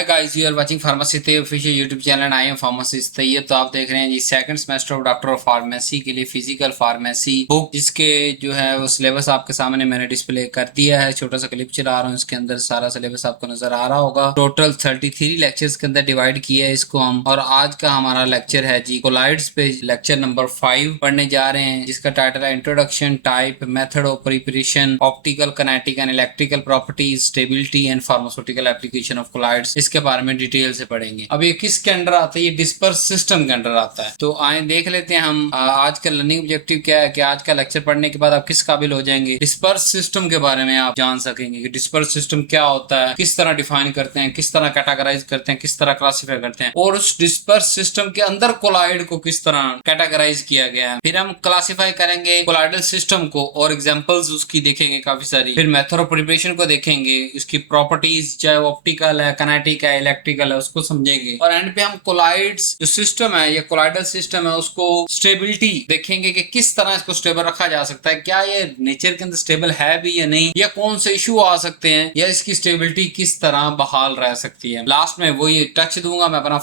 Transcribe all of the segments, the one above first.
Hi guys, you are watching pharmacy Taiyab official YouTube channel and I am pharmacist Taiyab. तो आप देख रहे हैं जी second semester of doctor of pharmacy के लिए फिजिकल फार्मेसी बुक, जिसके जो है वो सिलेबस आपके सामने मैंने डिस्प्ले कर दिया है। छोटा सा क्लिप चला रहा हूँ, इसके अंदर सारा सिलेबस आपको नजर आ रहा होगा। टोटल 33 लेक्चर्स के अंदर डिवाइड किया है इसको हम, और आज का हमारा लेक्चर है जी कोलाइड्स पे, लेक्चर नंबर 5 पढ़ने जा रहे हैं, जिसका टाइटल है introduction, type, method of preparation, optical, kinetic and electrical properties, stability and pharmaceutical application of colloids. इसके बारे में डिटेल से पढ़ेंगे। अब ये किसके अंडर आता है? ये डिस्पर्स सिस्टम के अंडर आता है। तो आए देख लेते हैं हम आज का लर्निंग ऑब्जेक्टिव क्या है, कि आज का लेक्चर पढ़ने के बाद आप किस काबिल हो जाएंगे, डिस्पर्स सिस्टम के बारे में आप जान सकेंगे कि डिस्पर्स सिस्टम क्या होता है, किस तरह डिफाइन करते हैं, किस तरह कैटेगराइज करते हैं, किस तरह क्लासिफाई करते हैं, और उस डिस्पर्स सिस्टम के अंदर कोलाइड को किस तरह कैटेगराइज किया गया है। फिर हम क्लासिफाई करेंगे कोलाइडल सिस्टम को और एग्जांपल्स उसकी देखेंगे काफी सारी। फिर मेथड ऑफ प्रिपरेशन को देखेंगे, उसकी प्रॉपर्टीज, चाहे वो ऑप्टिकल है, काइनेटिक है, इलेक्ट्रिकल है, उसको समझेंगे। और एंड पे हम कोलाइड्स जो सिस्टम है, ये कोलाइडल सिस्टम है, उसको स्टेबिलिटी देखेंगे कि किस तरह इसको स्टेबल रखा जा सकता है, क्या ये नेचर के अंदर स्टेबल है भी या नहीं, या कौन से इशू आ सकते हैं, या इसकी स्टेबिलिटी किस तरह बहाल रह सकती है। लास्ट में वही टच दूंगा मैं अपना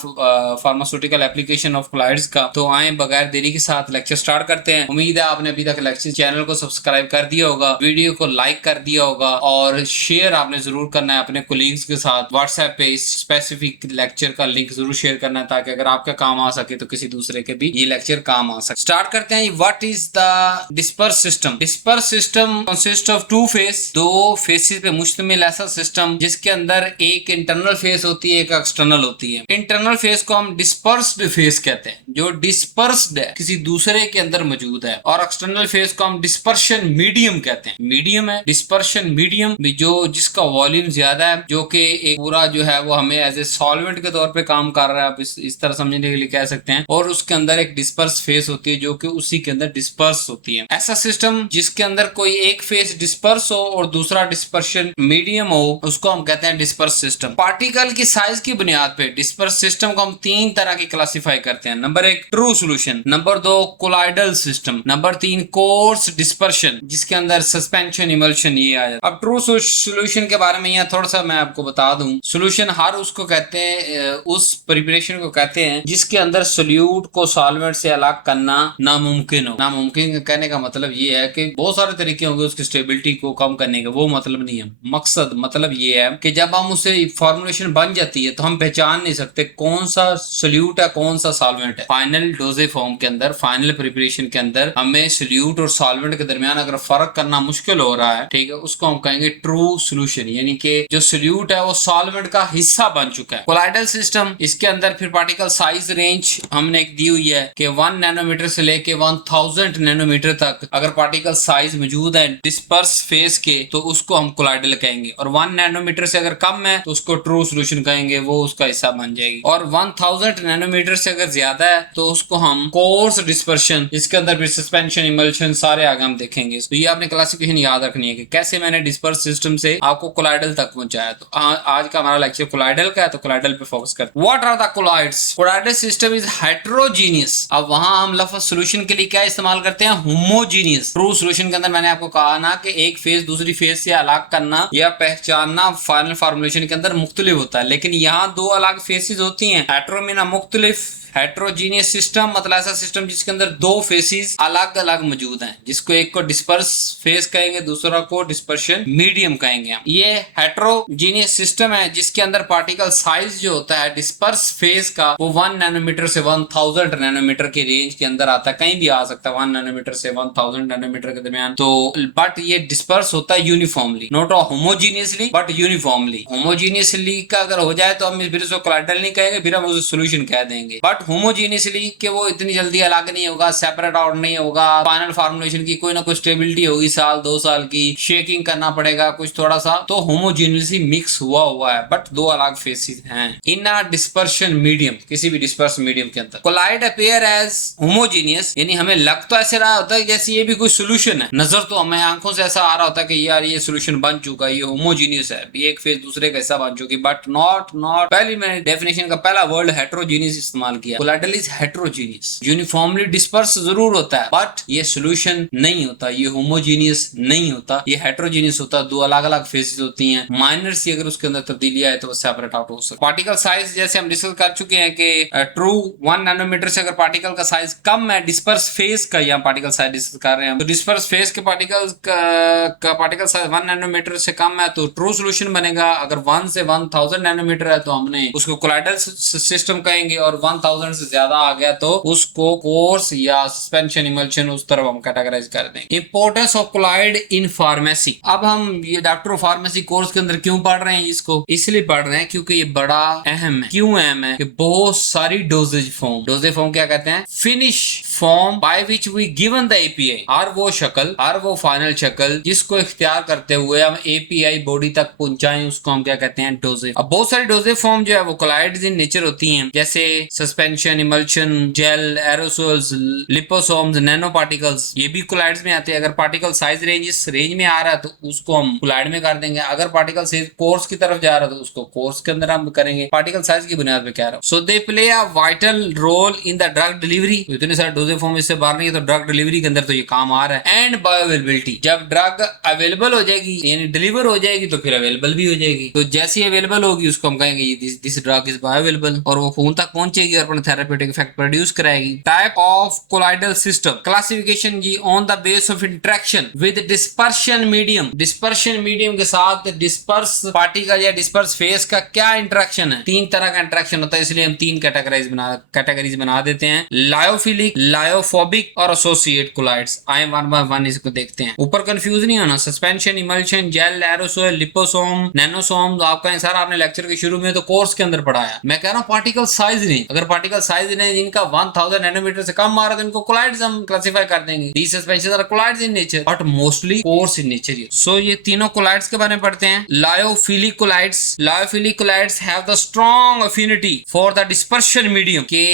फार्मास्यूटिकल एप्लीकेशन ऑफ कोलाइड्स का। तो आए बगैर देरी के साथ लेक्चर स्टार्ट करते हैं। उम्मीद है आपने अभी तक लेक्चर चैनल को सब्सक्राइब कर दिया होगा, वीडियो को लाइक कर दिया होगा, और शेयर आपने जरूर करना है अपने कोलीग्स के साथ। व्हाट्सएप पे इस स्पेसिफिक लेक्चर का लिंक जरूर शेयर करना है, ताकि अगर आपका काम आ सके तो किसी दूसरे के भी ये लेक्चर काम आ सके। स्टार्ट करते हैं। What is the disperse system? Disperse system consist of two phase, दो फेसेस पे मुश्तमिल ऐसा सिस्टम जिसके अंदर एक इंटरनल फेस होती है, एक एक्सटर्नल होती है। इंटरनल फेस को हम डिस्पर्स्ड फेस कहते हैं, जो डिस्पर्स्ड है, किसी दूसरे के अंदर मौजूद है। और एक्सटर्नल फेस को हम डिस्पर्शन मीडियम कहते हैं। मीडियम है डिस्पर्शन मीडियम, जो जिसका वॉल्यूम ज्यादा है, जो कि एक पूरा जो है वो हमें एज ए सॉल्वेंट के तौर पे काम कर रहा है, आप इस तरह समझने के लिए कह सकते हैं। और उसके अंदर एक डिस्पर्स फेस होती है, जो कि उसी के अंदर डिस्पर्स होती है। ऐसा सिस्टम जिसके अंदर कोई एक फेस डिस्पर्स हो और दूसरा डिस्पर्शन मीडियम हो, उसको हम कहते हैं डिस्पर्स सिस्टम। पार्टिकल की साइज की बुनियाद पे डिस्पर्स सिस्टम को हम तीन तरह की क्लासिफाई करते हैं। Number 1 true solution, number 2 colloidal system, number 3 course dispersion, जिसके अंदर सस्पेंशन, इमल्शन ये आ जाता है। अब ट्रू सोल्यूशन के बारे में यहाँ थोड़ा सा मैं आपको बता दूं। सोल्यूशन हर उसको कहते हैं, उस प्रिपरेशन को कहते हैं जिसके अंदर सोल्यूट को सॉल्वेंट से अलग करना नामुमकिन हो। नामुमकिन कहने का मतलब ये है कि बहुत सारे तरीके होंगे उसकी स्टेबिलिटी को कम करने के, वो मतलब नहीं है। मकसद मतलब ये है कि जब हम उसे फॉर्मुलेशन बन जाती है तो हम पहचान नहीं सकते कौन सा सोल्यूट है, कौन सा सॉल्वेंट है। फाइनल डोजेज फॉर्म के अंदर, फाइनल प्रिपरेशन के अंदर हमें सोल्यूट और सॉल्वेंट के दरमियान अगर फर्क करना मुश्किल हो रहा है, ठीक है, उसको हम कहेंगे ट्रू सोल्यूशन, यानी कि जो सोल्यूट है वो सॉल्वेंट का हिस्सा बन चुका है। कोलाइडल सिस्टम, इसके अंदर फिर पार्टिकल साइज रेंज हमने एक दी हुई है कि 1 नैनोमीटर से लेके 1000 नैनोमीटर तक अगर पार्टिकल साइज मौजूद है डिस्पर्स फेस के, तो उसको हम कोलाइडल कहेंगे। और 1 नैनोमीटर से अगर कम है तो उसको ट्रू सोल्यूशन कहेंगे, वो उसका हिस्सा बन जाएगी। और 1000 नैनोमीटर से अगर ज्यादा है तो उसको हम कोर्स डिस्पर्शन, जिसके अंदर फिर सस्पेंशन, इमल्शन सारे आगे हम देखेंगे। तो ये आपने क्लासिफिकेशन याद रखनी है कि कैसे मैंने डिस्पर्स सिस्टम से आपको कोलाइडल तक पहुंचाया। तो आज का हमारा लेक्चर कोलाइडल का है, तो कोलाइडल पे फोकस करते हैं। What are the colloids? Colloidal system is heterogeneous. अब वहां हम लफ्ज सोल्यूशन के लिए क्या इस्तेमाल करते हैं? होमोजीनियस। ट्रू सोल्यूशन के अंदर मैंने आपको कहा ना कि एक फेस दूसरी फेस से अलग करना या पहचानना फाइनल फार्मूलेशन के अंदर मुख्तलिफ होता है, लेकिन यहाँ दो अलग फेसेस होती हैं। हेटेरो मुख्तलिफ, हेट्रोजीनियस सिस्टम मतलब ऐसा सिस्टम जिसके अंदर दो फेसेस अलग अलग मौजूद हैं, जिसको एक को डिस्पर्स फेस कहेंगे, दूसरा को डिस्पर्शन मीडियम कहेंगे हम। ये हेट्रोजीनियस सिस्टम है जिसके अंदर पार्टिकल साइज जो होता है डिस्पर्स फेस का, वो 1 नैनोमीटर से 1000 नैनोमीटर की रेंज के अंदर आता है। कहीं भी आ सकता है 1 नैनोमीटर से 1000 नैनोमीटर के दरमियान। तो बट ये डिस्पर्स होता है uniformly, not homogeneously but uniformly. Homogeneously का अगर हो जाए तो हम फिर उसको कोलाइडल नहीं कहेंगे, फिर हम उसे सोल्यूशन कह देंगे। बट होमोजीनियसली कि वो इतनी जल्दी अलग नहीं होगा, सेपरेट आउट नहीं होगा, फाइनल फार्मूलेशन की कोई ना कोई स्टेबिलिटी होगी, साल 2 साल की, शेकिंग करना पड़ेगा कुछ थोड़ा सा, तो होमोजीनियसली मिक्स हुआ है, बट दो अलग फेसेस हैं। इन अ डिस्पर्शन मीडियम, किसी भी डिस्पर्स मीडियम के अंदर कोलाइड अपीयर एज होमोजीनियस, यानी हमें लग तो ऐसे रहा होता है जैसे ये भी कोई सोल्यूशन है, नजर तो हमें आंखों से ऐसा आ रहा होता है कि यार ये सोल्यूशन बन चुका है, ये होमोजीनियस है, एक फेस दूसरे का हिस्सा बन चुकी, बट नॉट। पहली मैंने डेफिनेशन का पहला वर्ड हेट्रोजीनियस इस्तेमाल किया। Colloidal is heterogeneous, uniformly disperse जरूर होता है, बट ये सोल्यूशन नहीं होता, ये होमोजीनियस नहीं होता, ये हेट्रोजीनियस होता है। दो अलग अलग फेसेस होती हैं, माइनर सी अगर उसके अंदर तब्दीली आए तो वो सेपरेट आउट हो सकता है। पार्टिकल साइज जैसे हम डिस्कस कर चुके हैं कि ट्रू 1 नैनोमीटर से अगर पार्टिकल का साइज कम है, डिस्पर्स फेज का या पार्टिकल साइज डिस्कस कर रहे हैं, तो डिस्पर्स फेज के पार्टिकल का पार्टिकल साइज 1 नैनोमीटर से कम है तो ट्रू सॉल्यूशन बनेगा। अगर 1 से 1000 नैनोमीटर है तो हमने उसको कोलाइडल सिस्टम कहेंगे, और 1000 से ज्यादा आ गया तो उसको कोर्स या सस्पेंशन इमल्शन उस तरफ हम कैटेगराइज कर देंगे। Importance of colloid in pharmacy. अब हम ये डॉक्टर ऑफ फार्मेसी कोर्स के अंदर क्यों पढ़ रहे हैं इसको? इसलिए पढ़ रहे हैं क्योंकि ये बड़ा अहम है। क्यों अहम है? कि बहुत सारी डोजेज फॉर्म क्या कहते हैं? Finish form by which we given the API, हर वो शक्ल, हर वो फाइनल शक्ल जिसको इख्तियार करते हुए हम एपीआई बॉडी तक पहुंचाएं, उसको हम क्या कहते हैं? डोजेज। अब बहुत सारी डोजेज फॉर्म जो है वो कोलाइड्स इन नेचर होती हैं, जैसे suspension, emulsion, gel, aerosols, liposomes, nano particles, ये भी कोलाइड्स में आते हैं। अगर पार्टिकल साइज रेंज इस रेंज में आ रहा है तो उसको हम कोलाइड में कर देंगे। अगर पार्टिकल साइज कोर्स की तरफ जा रहा है तो उसको कोर्स के अंदर हम करेंगे। पार्टिकल साइज की बुनियाद पे कह रहा हूं। So they play a vital role in the drug delivery. इतने सारे डोजेज फॉर्म इससे बाहर नहीं है तो ड्रग डिलीवरी के अंदर तो ये काम आ रहा है। एंड बायोअवेलेबिलिटी, जब ड्रग अवेलेबल हो जाएगी यानी डिलीवर हो जाएगी तो फिर अवेलेबल भी हो जाएगी। तो जैसी अवेलेबल होगी उसको हम कहेंगे दिस ड्रग इज बायोअवेलेबल, और वो खून तक पहुंचेगी और अपना थेराप्यूटिक इफेक्ट प्रोड्यूस कराएगी। Type of colloidal system classification जी on the base of interaction with dispersion medium. Dispersion medium के साथ डिस्पर्स पार्टिकल या डिस्पर्स फेस का क्या इंटरेक्शन है? 3 तरह का इंटरेक्शन होता है, इसलिए हम 3 कैटेगरीज बना देते हैं, लायोफिलिक, लायोफोबिक और एसोसिएट कोलाइड्स। आए 1 बाय 1 इसको देखते हैं। ऊपर कंफ्यूज नहीं होना, suspension, emulsion, gel, aerosol, liposome, nanosome, आपका सारा आपने लेक्चर के शुरू में तो कोर्स के अंदर पढ़ाया। मैं कह रहा हूं पार्टिकल साइज नहीं। अगर पार्टिकल साइज नहीं जिनका 1000 नैनोमीटर से कम आ रहा है तो इनको कोलाइड्स हम क्लासिफाई कर देंगे। These suspension are colloids in nature but mostly coarse in nature. So ये तीनों कोलाइड्स के बारे में पढ़ते हैं। Lyophilic colloids. Lyophilic colloids have the strong affinity for the dispersion medium. के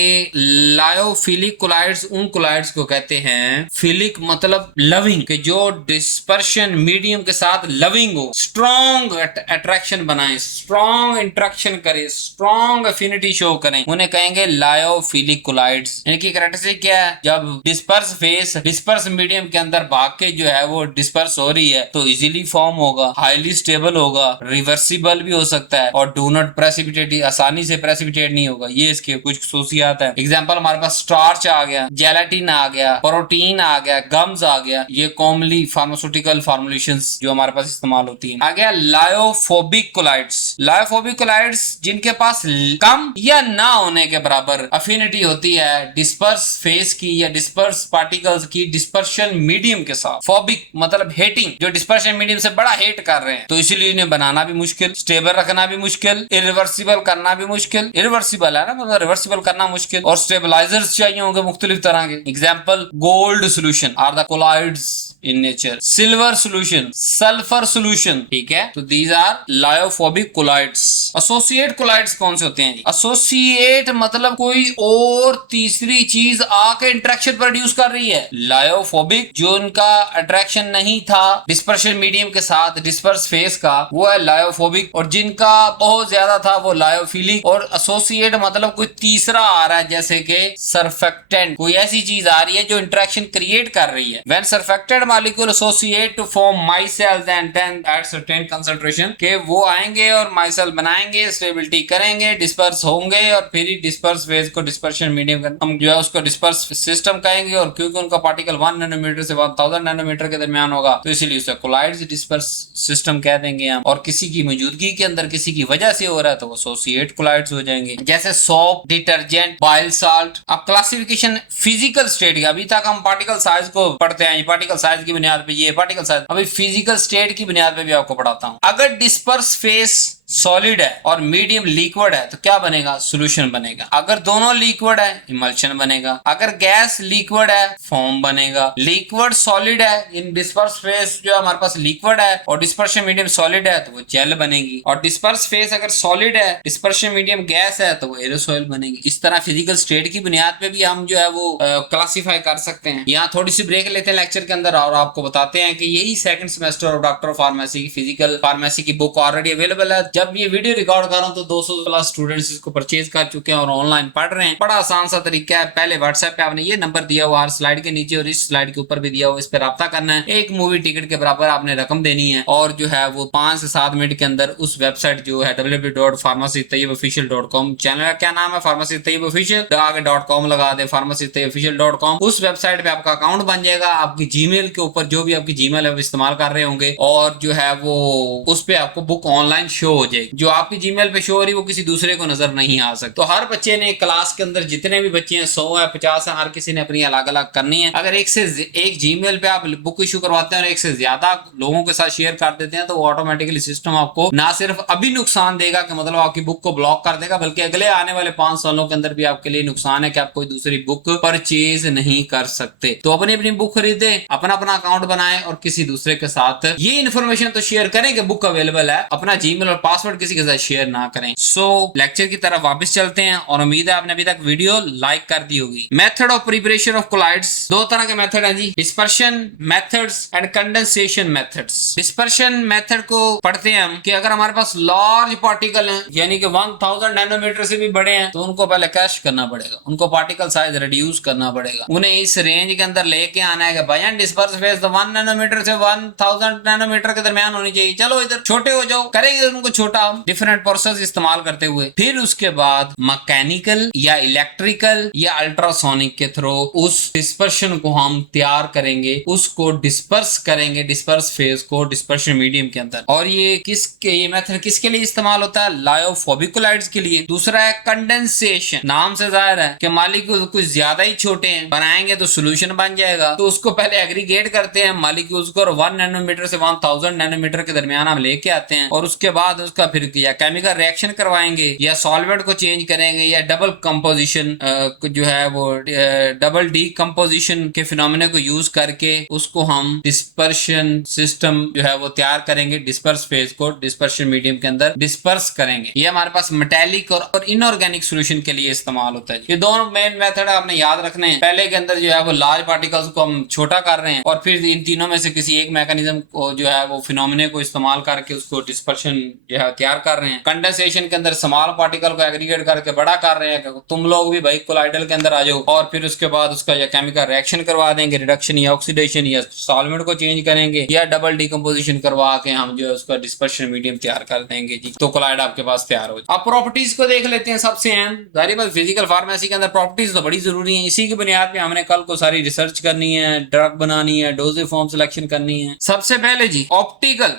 लायोफिलिक कोलाइड्स उन कोलाइड्स को कहते हैं, फिलिक मतलब लविंग, के जो डिस्पर्शन मीडियम के साथ लविंग हो, स्ट्रॉन्ग अट्रैक्शन बनाए, स्ट्रॉन्ग इंटरेक्शन करे, स्ट्रॉन्ग अफिनिटी शो करें, उन्हें कहेंगे लायोफिलिक कोलाइड्स। इनकी कैरेक्टरिस्टिक क्या है? जब डिस्पर्स फेस डिस्पर्स मीडियम के अंदर भाग के जो है वो डिस्पर्स हो रही है तो इजीली फॉर्म होगा, हाईली स्टेबल होगा, रिवर्सिबल भी हो सकता है, और डू नॉट प्रेसिपिटेट, आसानी से प्रेसिपिटेट नहीं होगा। ये इसके कुछ खसूसियात है। एग्जांपल हमारे पास स्टार्च आ गया, जेलाटिन आ गया, प्रोटीन आ गया, गम्स आ गया, ये कॉमनली फार्मास्यूटिकल फॉर्मुलेशंस जो हमारे पास इस्तेमाल होती है। आ गया लायोफोबिक कोलाइड्स। लायोफोबिक कोलाइड्स जिनके पास कम या ना होने के बराबर अफिनिटी होती है डिस्पर्स फेस की या डिस्पर्स पार्टिकल्स की डिस्पर्शन मीडियम के साथ। फोबिक मतलब हेटिंग, जो डिस्पर्शन मीडियम से बड़ा हेट कर रहे हैं, तो इसीलिए इन्हें बनाना भी मुश्किल, स्टेबल रखना भी मुश्किल, इरिवर्सिबल करना भी मुश्किल। इरिवर्सिबल है ना, मतलब रिवर्सिबल करना मुश्किल, और स्टेबलाइजर्स चाहिए होंगे मुख्तलिफ तरह के। Example gold solution are the colloids in nature, silver solution, sulphur solution, ठीक है। तो these are lyophobic colloids. Associate colloids कौन से होते हैं? एसोसिएट मतलब कोई और तीसरी चीज आके इंटरेक्शन प्रोड्यूस कर रही है। लायोफोबिक जो इनका अट्रैक्शन नहीं था डिस्पर्शन मीडियम के साथ डिस्पर्स फेस का, वो है लायोफोबिक, और जिनका बहुत ज्यादा था वो लायोफिलिक। और एसोसिएट मतलब कोई तीसरा आ रहा है, जैसे कि सरफेक्टेंट, कोई ऐसी चीज आ रही है जो इंटरेक्शन क्रिएट कर रही है। When surfactant molecule associate to form micelles and then at certain concentration, के वो आएंगे और माइसेल बनाएंगे, स्टेबिलिटी करेंगे, डिस्पर्स होंगे, और फिर ही डिस्पर्स फेज को डिस्पर्शन मीडियम हम जो है उसको डिस्पर्स सिस्टम कहेंगे। और क्योंकि उनका पार्टिकल 1 नैनोमीटर से 1000 नैनोमीटर के दरमियान होगा तो इसीलिए उसे कोलाइड्स डिस्पर्स सिस्टम कह देंगे हम। और किसी की मौजूदगी के अंदर किसी की वजह से हो रहा है तो वो एसोसिएट कोलाइड्स हो जाएंगे, जैसे सोप, डिटर्जेंट, बाइल साल्ट। अब क्लासिफिकेशन फिजिकल स्टेट की, अभी तक हम पार्टिकल साइज को पढ़ते हैं, पार्टिकल साइज की बुनियाद पे ये पार्टिकल साइज, अभी फिजिकल स्टेट की बुनियाद पे भी आपको पढ़ाता हूं। अगर डिस्पर्स फेस सॉलिड है और मीडियम लिक्विड है तो क्या बनेगा? सॉल्यूशन बनेगा। अगर दोनों लिक्विड है इमल्शन बनेगा। अगर गैस लिक्विड है फॉर्म बनेगा। लिक्विड सॉलिड है, इन डिस्पर्स फेस जो हमारे पास लिक्विड है और डिस्पर्शन मीडियम सॉलिड है तो वो जेल बनेगी। और डिस्पर्स फेस अगर सॉलिड है, डिस्पर्शन मीडियम गैस है तो वो एरोसॉल बनेगी। इस तरह फिजिकल स्टेट की बुनियाद पे भी हम जो है वो क्लासिफाई कर सकते हैं। यहाँ थोड़ी सी ब्रेक लेते हैं लेक्चर के अंदर और आपको बताते हैं कि यही second semester of doctor of pharmacy की फिजिकल फार्मेसी की बुक ऑलरेडी अवेलेबल है। जब ये वीडियो रिकॉर्ड कर रहा हूँ तो 200 प्लस स्टूडेंट्स इसको परचेज कर चुके हैं और ऑनलाइन पढ़ रहे हैं। बड़ा आसान सा तरीका है, पहले व्हाट्सएप पे आपने ये नंबर दिया हुआ स्लाइड के नीचे और इस स्लाइड के ऊपर भी दिया हुआ, इस पर राब्ता करना है। एक मूवी टिकट के बराबर आपने रकम देनी है और जो है वो 5 से 7 मिनट के अंदर उस वेबसाइट जो है www.pharmacytayyibofficial.com, चैनल का क्या नाम है फार्मेसी तैयब ऑफिशियल, आगे .com लगा दे, pharmacytayyibofficial.com। उस वेबसाइट पे आपका अकाउंट बन जाएगा। आपकी जीमेल के ऊपर जो भी आपकी जीमेल है वो इस्तेमाल कर रहे होंगे और जो है वो उस पे आपको बुक ऑनलाइन शो हो जाएगी। जो आपकी जीमेल पे शो हो रही है वो किसी दूसरे को नजर नहीं आ सकती। तो हर बच्चे ने क्लास के अंदर जितने भी बच्चे हैं 100 है 50 है, हर किसी ने अपनी अलग अलग करनी है। अगर एक से एक जीमेल पे आप बुक इशू करवाते हैं और एक से ज्यादा लोगों के साथ शेयर कर देते हैं तो ऑटोमेटिकली सिस्टम आपको ना सिर्फ अभी नुकसान देगा कि मतलब आपकी बुक को ब्लॉक कर देगा, बल्कि अगले आने वाले 5 सालों के अंदर भी आपके लिए नुकसान है कि आप कोई दूसरी बुक परचेज नहीं कर सकते। तो अपनी अपनी बुक खरीदे, अपना अपना अकाउंट बनाए और किसी दूसरे के साथ ये इन्फॉर्मेशन तो शेयर करें कि बुक अवेलेबल है, अपना जीमेल और पासवर्ड किसी के साथ शेयर ना करें। सो लेक्चर की तरफ वापस चलते हैं और उम्मीद है आपने अभी तक वीडियो लाइक कर दी होगी। Method of preparation of colloids, दो तरह के मेथड हैं जी, dispersion methods and condensation methods. Dispersion method को पढ़ते हैं हम कि अगर हमारे पास लार्ज पार्टिकल हैं यानी कि 1000 नैनोमीटर से भी बड़े हैं तो उनको पहले कैश करना पड़ेगा, उनको पार्टिकल साइज रिड्यूस करना पड़ेगा, उन्हें इस रेंज के अंदर लेके आना है कि भाई डिस्पर्स फेज तो 1 नैनोमीटर से 1000 नैनोमीटर के दरमियान होनी चाहिए, चलो इधर छोटे हो जाओ, करेंगे उनको छोटा हम डिफरेंट प्रोसेस इस्तेमाल करते हुए। फिर उसके बाद मैकेनिकल या इलेक्ट्रिकल या अल्ट्रासोनिक के थ्रू उस डिस्पर्शन को हम तैयार करेंगे, उसको डिस्पर्स करेंगे, डिस्पर्स फेज को डिस्पर्शन मीडियम के अंदर। और ये मेथड किसके लिए इस्तेमाल होता है? लायोफोबिकुलाइड्स के लिए। दूसरा है कंडेंसेशन, नाम से जाहिर है कि मालिक्यूल कुछ ज्यादा ही छोटे हैं, बनाएंगे तो सोल्यूशन बन जाएगा, तो उसको पहले एग्रीगेट करते हैं मालिक्यूल्स को और 1 नैनोमीटर से 1000 नैनोमीटर के दरमियान हम लेके आते हैं और उसके बाद उसका फिर या केमिकल रिएक्शन करवाएंगे या सॉल्वेंट को चेंज करेंगे या डबल कंपोजिशन जो है वो डबल डीकंपोजिशन के फिनोमेना को यूज करके उसको हम डिस्पर्शन सिस्टम जो है वो तैयार करेंगे, डिस्पर्स फेज को डिस्पर्शन मीडियम के अंदर डिस्पर्स करेंगे। ये हमारे पास मेटेलिक और इनऑर्गेनिक सॉल्यूशन के लिए इस्तेमाल होता है। ये दोनों मेन मेथड आपने याद रखने हैं। पहले के अंदर जो है वो लार्ज पार्टिकल्स को हम छोटा कर रहे हैं और फिर इन तीनों में से किसी एक मैकेनिज्म को जो है वो फिनोमेना को इस्तेमाल करके उसको डिस्पर्शन जो है तैयार कर रहे हैं। कंडेंसेशन के अंदर स्मॉल पार्टिकल को एग्रीगेट करके बड़ा कर रहे हैं। तुम लोग भी भाई कोलाइडल के अंदर आ जाओ और फिर उसके बाद उसका या केमिकल रिएक्शन करवा देंगे, रिडक्शन या ऑक्सीडेशन या सॉल्वेंट को चेंज करेंगे या डबल डीकंपोजिशन करवा के हम जो है उसका डिस्पर्शन मीडियम तैयार कर देंगे जी, तो कोलाइड आपके पास तैयार हो जाए। अब प्रॉपर्टीज को देख लेते हैं। सबसे अहम जारी बात, फिजिकल फार्मेसी के अंदर प्रॉपर्टीज तो बड़ी जरूरी है। इसी की बुनियाद पे हमने कल को सारी रिसर्च करनी है, ड्रग बनानी है, डोजेज फॉर्म सिलेक्शन करनी है। सबसे पहले जी ऑप्टिकल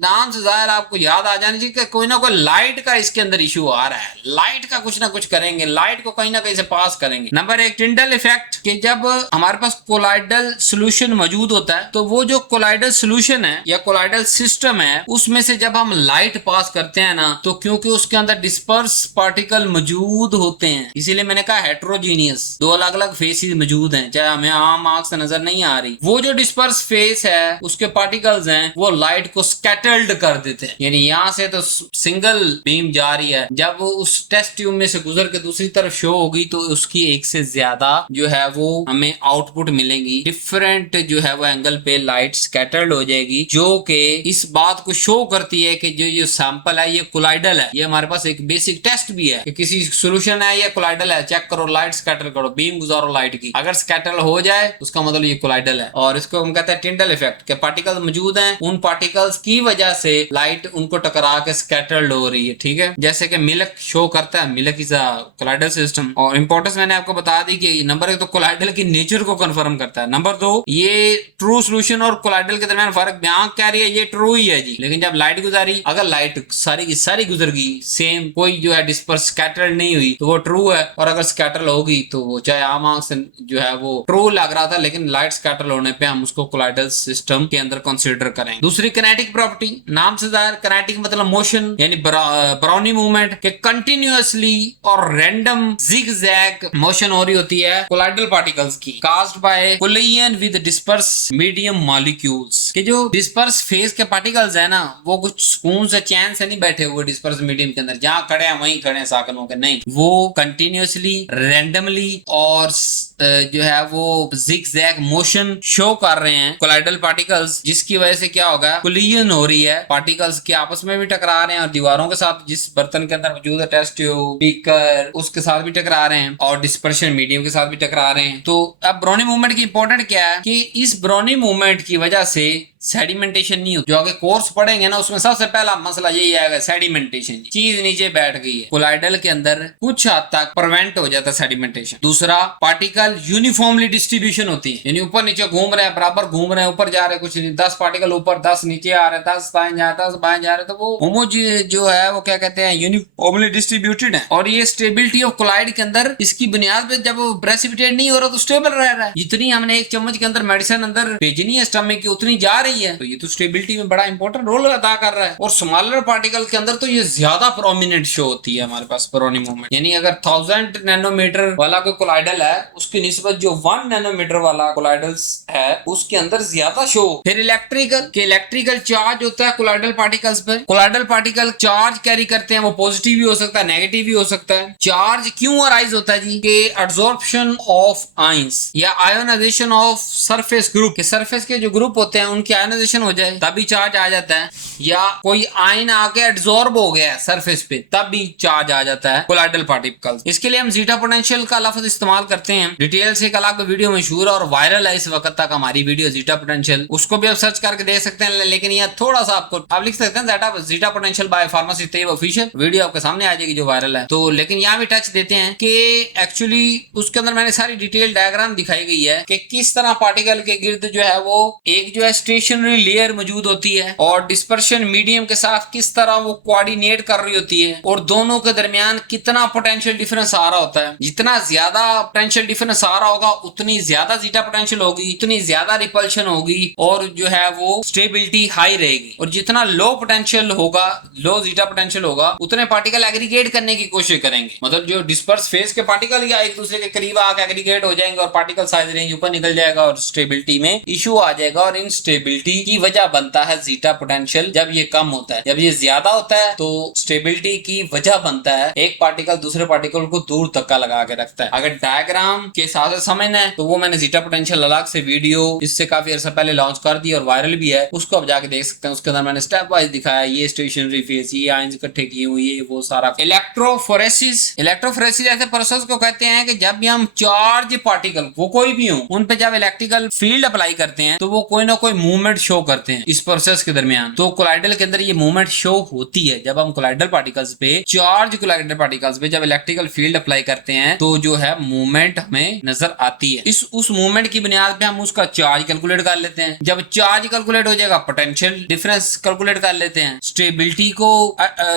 नाम से जाहिर आपको याद आ जानी चाहिए कि कोई ना कोई लाइट का इसके अंदर इशू आ रहा है, लाइट का कुछ ना कुछ करेंगे, लाइट को कहीं ना कहीं से पास करेंगे। नंबर 1 टिंडल इफेक्ट, कि जब हमारे पास कोलाइडल सोल्यूशन मौजूद होता है तो वो जो कोलाइडल सोल्यूशन है या कोलाइडल सिस्टम है उसमें से जब हम लाइट पास करते हैं ना तो क्योंकि उसके अंदर डिस्पर्स पार्टिकल मौजूद होते हैं, इसीलिए मैंने कहा हेट्रोजीनियस, दो अलग अलग फेसेस मौजूद हैं, चाहे हमें आम आंख से नजर नहीं आ रही। वो जो डिस्पर्स फेस है उसके पार्टिकल्स हैं वो लाइट को स्कैटर्ड कर देते हैं, यानी यहां से तो सिंगल बीम जा रही है, जब वो उस टेस्ट ट्यूब में से गुजर के दूसरी तरफ शो होगी तो उसकी एक से ज्यादा जो है वो हमें आउटपुट मिलेंगी, डिफरेंट जो है वो एंगल पे लाइट स्कैटर्ड हो जाएगी, जो कि इस बात को शो करती है कि जो सैंपल है ये कोलाइडल है। ये हमारे पास एक बेसिक टेस्ट भी है कि किसी सोल्यूशन है या कोलाइडल है, चेक करो, लाइट स्कैटर करो, बीम गुजारो लाइट की, अगर स्कैटर हो जाए उसका मतलब ये कोलाइडल है। और इसको हम कहते हैं टिंडल इफेक्ट, के पार्टिकल्स मौजूद हैं, उन पार्टिकल्स की वजह से लाइट उनको टकरा के स्कैटर्ड हो रही है, ठीक है। जैसे कि मिल्क शो करता है, milk is a colloidal system. और इंपॉर्टेंस मैंने आपको बता दी कि नंबर 1 तो कोलाइडल की नेचर को कंफर्म करता है, नंबर 2 ये ट्रू सोल्यूशन और कोलाइडल के दरमियान फर्क बयान कह रही है, ये ट्रू ही है जी। लेकिन जब लाइट गुजारी, अगर लाइट सारी की सारी गुजर गई, सेम कोई जो है डिस्पर्स स्कैटर्ड नहीं हुई तो वो ट्रू है, और अगर स्कैटर होगी तो वो चाहे आम आंख से जो है वो ट्रू लग रहा था लेकिन लाइट स्कैटर होने पे हम उसको कोलाइडल सिस्टम के अंदर कंसीडर करेंगे। दूसरी किनेटिक प्रॉपर्टी, नाम से जाहिर, किनेटिक मतलब मोशन यानी ब्राउनी मूवमेंट, के कंटिन्यूअसली और रैंडम जिगजैग मोशन हो रही होती है कोलाइडल पार्टिकल्स की, caused by collision with disperse medium molecules. के जो डिस्पर्स फेज के पार्टिकल्स है ना वो कुछ सुकून से चैन से नहीं बैठे हुए डिस्पर्स मीडियम के अंदर, जहां खड़े हैं वहीं खड़े हैं साकनों के, नहीं, वो कंटिन्यूअसली रैंडमली और जो है वो zigzag मोशन शो कर रहे हैं कोलाइडल पार्टिकल्स, जिसकी वजह से क्या होगा, कोलिजन हो रही है, पार्टिकल्स के आपस में भी टकरा रहे हैं और दीवारों के साथ, जिस बर्तन के अंदर मौजूद है टेस्ट ट्यूब बीकर, उसके साथ भी टकरा रहे हैं और डिस्पर्शन मीडियम के साथ भी टकरा रहे हैं। तो अब ब्राउनी मूवमेंट की इंपॉर्टेंट क्या है कि इस ब्राउनी मूवमेंट की वजह से सेडिमेंटेशन नहीं होती। जो आगे कोर्स पढ़ेंगे ना उसमें सबसे पहला मसला यही आएगा, सेडिमेंटेशन, चीज नीचे बैठ गई है। कोलाइडल के अंदर कुछ हद तक प्रिवेंट हो जाता है सेडिमेंटेशन। दूसरा, पार्टिकल यूनिफॉर्मली डिस्ट्रीब्यूशन होती है, यानी ऊपर नीचे घूम रहे हैं, बराबर घूम रहे हैं, ऊपर जा रहे हैं, कुछ नहीं, 10 पार्टिकल ऊपर, 10 नीचे आ रहे हैं, 10 दाएं जा रहे हैं, 10 बाएं जा रहे हैं, तो वो होमोजेनियस जो है वो क्या कहते हैं, यूनिफॉर्मली डिस्ट्रीब्यूटेड है। और ये स्टेबिलिटी ऑफ कोलाइड के अंदर इसकी बुनियाद पे, जब वो प्रेसिपिटेट नहीं हो रहा तो स्टेबल रह रहा है। जितनी हमने एक चम्मच के अंदर मेडिसिन अंदर भेजनी है स्टमक की, उतनी जा रही है, तो ये तो स्टेबिलिटी में बड़ा इंपॉर्टेंट रोल अदा कर रहा है। और स्मॉलर पार्टिकल के अंदर तो ये ज्यादा प्रोमिनेंट शो होती है हमारे पास ब्राउनी मूवमेंट, यानी अगर 1000 नैनोमीटर वाला कोई कोलाइडल है उसकी निस्बत जो 1 नैनोमीटर वाला कोलाइडल्स है उसके अंदर ज्यादा शो। फिर इलेक्ट्रिकल चार्ज होता है कोलाइडल पार्टिकल्स पे। कोलाइडल पार्टिकल चार्ज कैरी करते हैं, वो पॉजिटिव भी हो सकता है, नेगेटिव भी हो सकता है। चार्ज क्यों अराइज होता है जी, कि एब्जॉर्प्शन ऑफ आयंस या आयोनाइजेशन ऑफ सरफेस ग्रुप, के सरफेस के जो ग्रुप होते हैं उनकी आयोनाइजेशन हो जाए तभी चार्ज आ जाता है, या कोई आयन आके एब्जॉर्ब हो गया है सरफेस पे तब भी चार्ज आ जाता है कोलाइडल पार्टिकल्स। इसके लिए हम जीटा पोटेंशियल का लफ्ज इस्तेमाल करते हैं। डिटेल से कल आपको वीडियो मशहूर और वायरल है इस वक्त तक हमारी वीडियो जीटा पोटेंशियल, उसको भी आप सर्च करके देख सकते हैं। लेकिन यह थोड़ा सा आपको आप लिख सकते हैं zeta potential by pharmacist Tayyab official, video आपके सामने आ जाएगी जो वायरल है। तो लेकिन यहाँ भी टच देते हैं कि एक्चुअली उसके अंदर मैंने सारी डिटेल डायग्राम दिखाई गई है कि किस तरह पार्टिकल के गिर्द जो है वो एक जो है स्टेशनरी लेयर मौजूद होती है और डिस्पर्शन मीडियम के साथ किस तरह वो कोऑर्डिनेट कर रही होती है, और दोनों के दरमियान कितना पोटेंशियल डिफरेंस आ रहा होता है। जितना ज्यादा पोटेंशियल डिफरेंस आ रहा होगा उतनी ज्यादा जीटा पोटेंशियल होगी, उतनी ज्यादा रिपल्शन होगी और जो है वो स्टेबिलिटी हाई रहेगी। और जितना लो पोटेंशियल होगा, लो जीटा पोटेंशियल होगा, उतने पार्टिकल एग्रीगेट करने की कोशिश करेंगे। मतलब जो डिस्पर्स फेज के पार्टिकल या एक दूसरे के करीब आकर एग्रीगेट हो जाएंगे और पार्टिकल साइज रेंज ऊपर निकल जाएगा और स्टेबिलिटी में इशू आ जाएगा। और इनस्टेबिलिटी की वजह बनता है जीटा पोटेंशियल। जब ये कम होता है, जब ये ज्यादा होता है तो स्टेबिलिटी की वजह बनता है एक पार्टिकल दूसरे पार्टिकल को दूर तक का लगा के रखता है। अगर डायग्राम के साथ समझना है तो वो मैंने जीटा पोटेंशियल अलग से वीडियो इससे काफी अर्सा पहले लॉन्च कर दी और वायरल भी है, उसको आप जाके देख सकते हैं। उसके अंदर मैंने स्टेप वाइज दिखाया, ये स्टेशनरी फेज, ये आयंस इकट्ठे किए हुए, ये वो सारा। इलेक्ट्रोफोरेसिस ऐसे प्रोसेस को कहते हैं कि जब भी हम चार्ज पार्टिकल, वो कोई भी हो, उन पे जब इलेक्ट्रिकल फील्ड अप्लाई करते हैं तो वो कोई ना कोई मूवमेंट शो करते हैं इस प्रोसेस के दरमियान। तो कोलाइडल के अंदर ये मूवमेंट शो होती है जब हम कोलाइडल पार्टिकल्स पे, चार्ज कोलाइडल पार्टिकल्स पे जब इलेक्ट्रिकल फील्ड अप्लाई करते हैं तो जो है मूवमेंट हमें नजर आती है। उस मूवमेंट की बुनियाद पे हम उसका चार्ज कैलकुलेट कर लेते हैं। जब चार्ज कैलकुलेट हो जाएगा पोटेंशियल डिफरेंस कैलकुलेट कर लेते हैं, स्टेबिलिटी को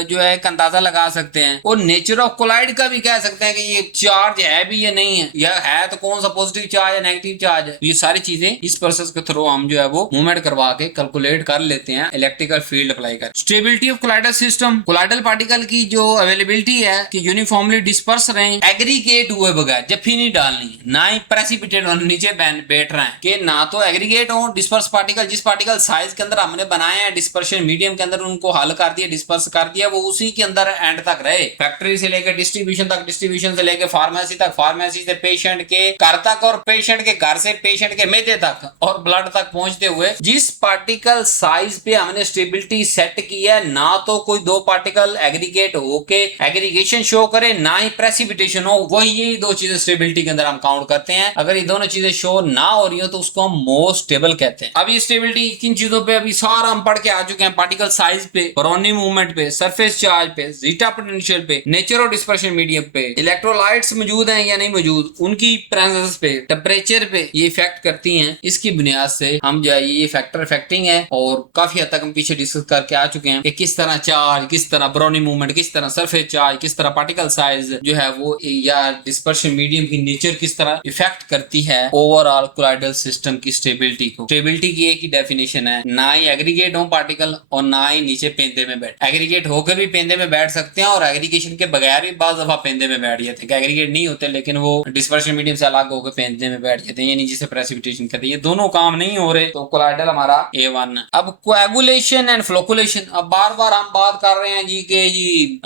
जो है एक अंदाजा लगा सकते हैं, और नेचर ऑफ कोलाइड का भी कह सकते हैं कि ये चार्ज है भी या नहीं है, या है तो कौन सा पॉजिटिव चार्ज है, नेगेटिव चार्ज है। ये सारी चीजें इस प्रोसेस के थ्रू हम जो है वो मूवमेंट करवा के कैलकुलेट कर लेते हैं इलेक्ट्रिकल फील्ड अप्लाई कर। Stability of colloidal system, colloidal particle की जो अवेलेबिलिटी है कि यूनिफॉर्मली डिस्पर्स रहे, एग्रीगेट हुए बगैर, जफ्फी नहीं डालनी, ना ही प्रेसिपिटेट नीचे बैठ रहे हैं, कि ना तो एग्रीगेट हो डिस्पर्स पार्टिकल, जिस पार्टिकल साइज के अंदर हमने बनाए हैं डिस्पर्शन मीडियम के अंदर उनको हल कर दिया, डिस्पर्स कर दिया, वो उसी के अंदर एंड तक रहे, फैक्ट्री से लेकर डिस्ट्रीब्यूशन तक, डिस्ट्रीब्यूशन से लेकर फार्मेसी तक, फार्मेसी से पेशेंट के घर तक, और पेशेंट के घर से पेशेंट के मैदे तक और ब्लड तक पहुंचते हुए जिस पार्टिकल साइज पे हमने स्टेबिलिटी सेट की है, ना तो कोई दो पार्टिकल एग्रीगेट होके एग्रीगेशन शो करे, ना ही प्रेसिपिटेशन हो, वही यही दो चीजें स्टेबिलिटी के अंदर हम काउंट करते हैं। अगर ये दोनों चीजें शो ना हो रही हो तो उसको हम मोस्ट स्टेबल कहते हैं। अब ये स्टेबिलिटी किन चीजों पे अभी सारा हम पढ़ के आ चुके हैं, पार्टिकल साइज पे, ब्राउनी मूवमेंट पे, सरफेस चार्ज पे, जीटा पोटेंशियल पे, नेचर ऑफ डिस्पर्शन मीडियम पे, इलेक्ट्रोलाइट्स मौजूद हैं या नहीं मौजूद, उनकी प्रेजेंस पे, टेम्परेचर पे ये इफेक्ट करती हैं। इसकी बुनियाद से हम जो है ये फैक्टर इफेक्टिंग है, और काफी हद तक हम पीछे डिस्कस करके आ चुके हैं कि किस तरह चार्ज, किस तरह ब्राउनी मूवमेंट, किस तरह सरफेस चार्ज, किस तरह पार्टिकल साइज जो है वो या डिस्पर्शन मीडियम की नेचर किस तरह इफेक्ट करती है ओवरऑल कोलाइडल सिस्टम की स्टेबिलिटी को। स्टेबिलिटी की एक ही डेफिनेशन है, ना ही एग्रीगेट हो पार्टिकल और ना ही नीचे पेंदे में बैठ, एग्रीगेट होकर भी पेंदे में बैठ सकते हैं और एग्रीगेशन के बगैर भी बाज़ दफा पेंदे में बैठ जाते हैं। एग्रीगेट नहीं होते लेकिन वो डिस्पर्शन मीडियम से अलग होकर पेंदे में बैठ जाते हैं, यानी जिसे प्रेसिपिटेशन कहते हैं। ये दोनों काम नहीं हो रहे तो कोलाइडल कोलाइडल हमारा A1 है। अब कोएगुलेशन एंड फ्लोकुलेशन, अब बार बार हम बात कर रहे हैं जी के जी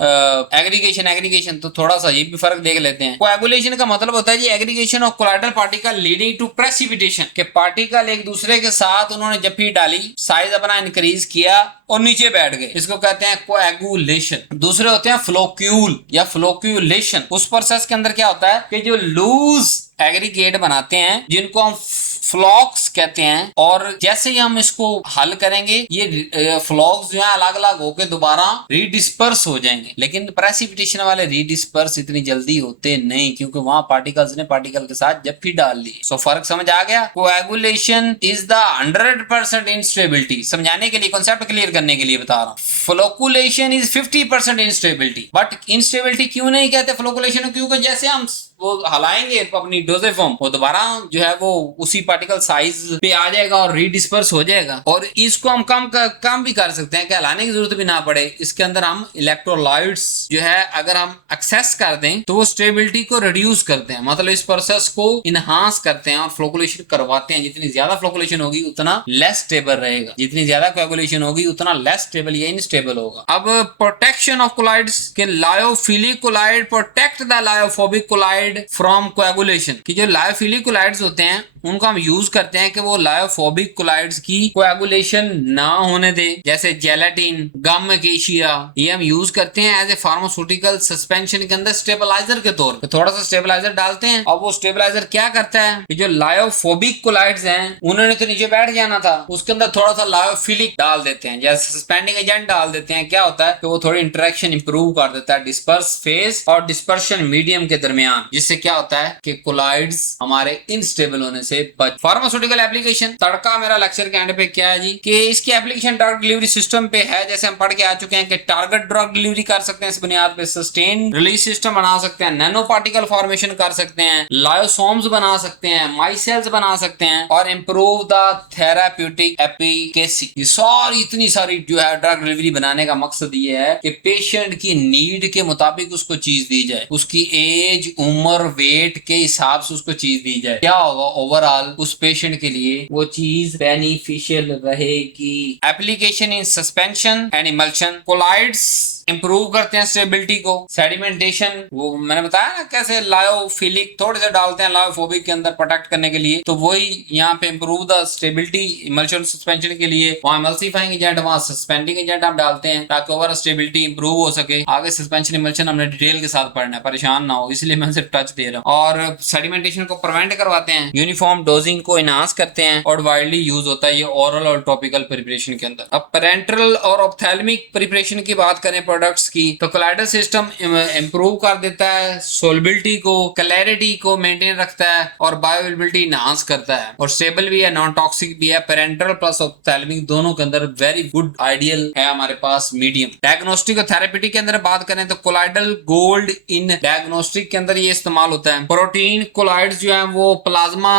एग्रीगेशन तो थोड़ा सा ये भी फर्क देख लेते हैं। कोएगुलेशन का मतलब होता है जी aggregation of colloidal particle leading to precipitation, के पार्टिकल एक दूसरे के साथ उन्होंने जप्पी डाली, साइज अपना इंक्रीज किया और नीचे बैठ गए, इसको कहते हैं कोएगुलेशन। दूसरे होते हैं फ्लोक्यूल या फ्लोक्यूलेशन। उस प्रोसेस के अंदर क्या होता है कि जो लूज एग्रीगेट बनाते हैं जिनको हम फ्लॉक्स कहते हैं, और जैसे ही हम इसको हल करेंगे ये फ्लॉक्स जो है अलग अलग होकर दोबारा रीडिस्पर्स हो जाएंगे। लेकिन प्रेसिपिटेशन वाले रीडिस्पर्स इतनी जल्दी होते नहीं, क्योंकि वहां पार्टिकल्स ने पार्टिकल के साथ जप्पी डाल ली। सो फर्क समझ आ गया। कोएगुलेशन इज द 100% इंस्टेबिलिटी, समझाने के लिए, कॉन्सेप्ट क्लियर करने के लिए बता रहा हूँ। Flocculation is 50% instability. But instability क्यों नहीं कहते फ्लोकुलेशन? क्योंकि जैसे हम वो हलाएंगे अपनी डोजेफॉर्म, वो दोबारा जो है वो उसी पार्टिकल साइज पे आ जाएगा और रीडिस्पर्स हो जाएगा। और इसको हम कम भी कर सकते हैं कि हलाने की जरूरत भी ना पड़े। इसके अंदर हम इलेक्ट्रोलाइट्स जो है अगर हम एक्सेस कर दें तो वो स्टेबिलिटी को रिड्यूस करते हैं, मतलब इस प्रोसेस को इनहांस करते हैं और फ्लोकुलेशन करवाते हैं। जितनी ज्यादा फ्लोकुलेशन होगी उतना लेस स्टेबल रहेगा, जितनी ज्यादा कोएगुलेशन होगी उतना लेस स्टेबल या इनस्टेबल होगा। अब प्रोटेक्शन ऑफ कोलाइड्स के lyophilic colloid protect the lyophobic colloid from coagulation, कि जो लायोफिलिक कोलाइड्स होते हैं उनको हम यूज करते हैं कि वो लायोफोबिक कोलाइड्स की कोएगुलेशन ना होने दे। जैसे जेलेटिन, गम एकेशिया, ये हम यूज करते हैं एज ए फार्मास्यूटिकल सस्पेंशन के अंदर स्टेबलाइजर के तौर पे। थोड़ा सा स्टेबलाइजर डालते हैं और वो स्टेबलाइजर क्या करता है कि जो लायोफोबिक कोलाइड्स हैं उन्होंने तो नीचे बैठ जाना था, उसके अंदर थोड़ा सा लायोफिलिक डाल देते हैं, जैसे सस्पेंडिंग एजेंट डाल देते हैं। क्या होता है कि वो थोड़ी इंटरेक्शन इंप्रूव कर देता है डिस्पर्स फेज और डिस्पर्शन मीडियम के दरमियान, जिससे क्या होता है कि कोलाइड्स हमारे इनस्टेबल होने से फार्मास्यूटिकल एप्लीकेशन। तड़का मेरा लेक्चर के एंड पे क्या है जी कि इसकी एप्लीकेशन ड्रग डिलीवरी सिस्टम पे है। जैसे हम पढ़ के आ चुके हैं कि टारगेट ड्रग डिलीवरी कर सकते हैं इस बुनियाद पे, सस्टेन रिलीज सिस्टम बना सकते हैं, नैनो पार्टिकल फॉर्मेशन कर सकते हैं, लायोसोम्स बना सकते हैं, माइसेल्स बना सकते हैं और इंप्रूव द थेराप्यूटिक एफिकेसी। ये सारी इतनी सारी जो है ड्रग डिलीवरी बनाने का मकसद ये है कि पेशेंट की नीड के मुताबिक उसको चीज दी जाए, उसकी एज, उम्र, वेट के हिसाब से उसको चीज दी जाए। क्या होगा ओवरऑल उस पेशेंट के लिए वो चीज बेनिफिशियल रहेगी। Application in suspension and emulsion, colloids improve करते हैं स्टेबिलिटी को। सेडिमेंटेशन, वो मैंने बताया ना कैसे लायोफिलिक थोड़े से डालते हैं लायोफोबिक के अंदर प्रोटेक्ट करने के लिए, तो वही यहाँ पे improve the stability emulsion suspension के लिए वहां इमल्सिफाइंग एजेंट, वहां सस्पेंडिंग एजेंट हम डालते हैं ताकि ओवर स्टेबिलिटी इंप्रूव हो सके। आगे सस्पेंशन इमल्शन हमने डिटेल के साथ पढ़ना है, परेशान ना हो, इसलिए मैं सिर्फ टच दे रहा हूँ। और सेडिमेंटेशन को प्रिवेंट करवाते हैं, यूनिफॉर्म डोजिंग को इनहांस करते हैं और वाइडली यूज होता है ये ओरल और टॉपिकल प्रिपरेशन के अंदर। अब पेरेंटल और ऑप्थेल्मिक प्रिपरेशन की बात करें प्रोडक्ट्स की, तो कोलाइडल सिस्टम इंप्रूव कर देता है, सोलबिलिटी को, क्लैरिटी को मेंटेन रखता है और बायोअवेलेबिलिटी इनहांस करता है, और स्टेबल भी है, नॉन टॉक्सिक भी है। पेरेंटल प्लस ऑप्थेल्मिक दोनों के अंदर वेरी गुड आइडियल है हमारे पास मीडियम। डायग्नोस्टिक और थेरेप्यूटिक के अंदर बात करें तो कोलाइडल गोल्ड इन डायग्नोस्टिक के अंदर ये इस्तेमाल होता है। प्रोटीन कोलाइड्स जो है वो प्लाज्मा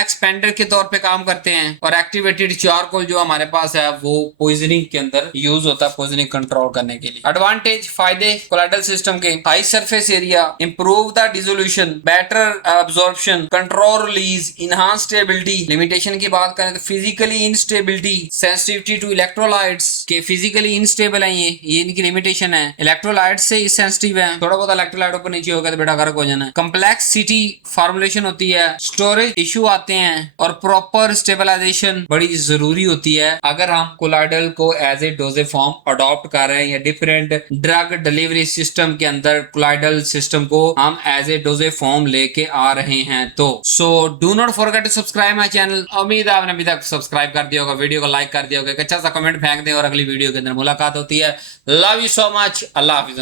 एक्सपेंडर के तौर पे काम करते हैं, और एक्टिवेटेड चारकोल जो हमारे पास है वो पॉइजनिंग के अंदर यूज होता है, पॉइजनिंग कंट्रोल करने के लिए। एडवांटेज, फायदे कोलाइडल सिस्टम के, high surface area, improve the dissolution, better absorption, control release, enhance stability. Limitation की बात करें तो physically instability, sensitivity to electrolytes, के फिजिकली इनस्टेबल है, ये इनकी लिमिटेशन है। इलेक्ट्रोलाइट्स से सेंसिटिव है, थोड़ा बहुत इलेक्ट्रोलाइट ऊपर नीचे होगा तो बेटा गरक हो जाना है। कम्प्लेक्सिटी फॉर्मुलेशन होती है, स्टोरेज इशू आते हैं, और प्रॉपर स्टेबलाइजेशन बड़ी जरूरी होती है अगर हम कोलाइडल को as a dosage form adopt कर रहे हैं या डिफरेंट ड्रग डिलीवरी सिस्टम के अंदर कोलाइडल सिस्टम को हम एज ए डोजेज फॉर्म लेके आ रहे हैं। तो so do not forget to subscribe my channel. उम्मीद है आपने अभी तक सब्सक्राइब कर दिया होगा, वीडियो को लाइक कर दिया होगा, एक अच्छा सा कमेंट फेंक दे और अगली वीडियो के अंदर मुलाकात होती है। लव यू सो मच, अल्लाह हाफिज़।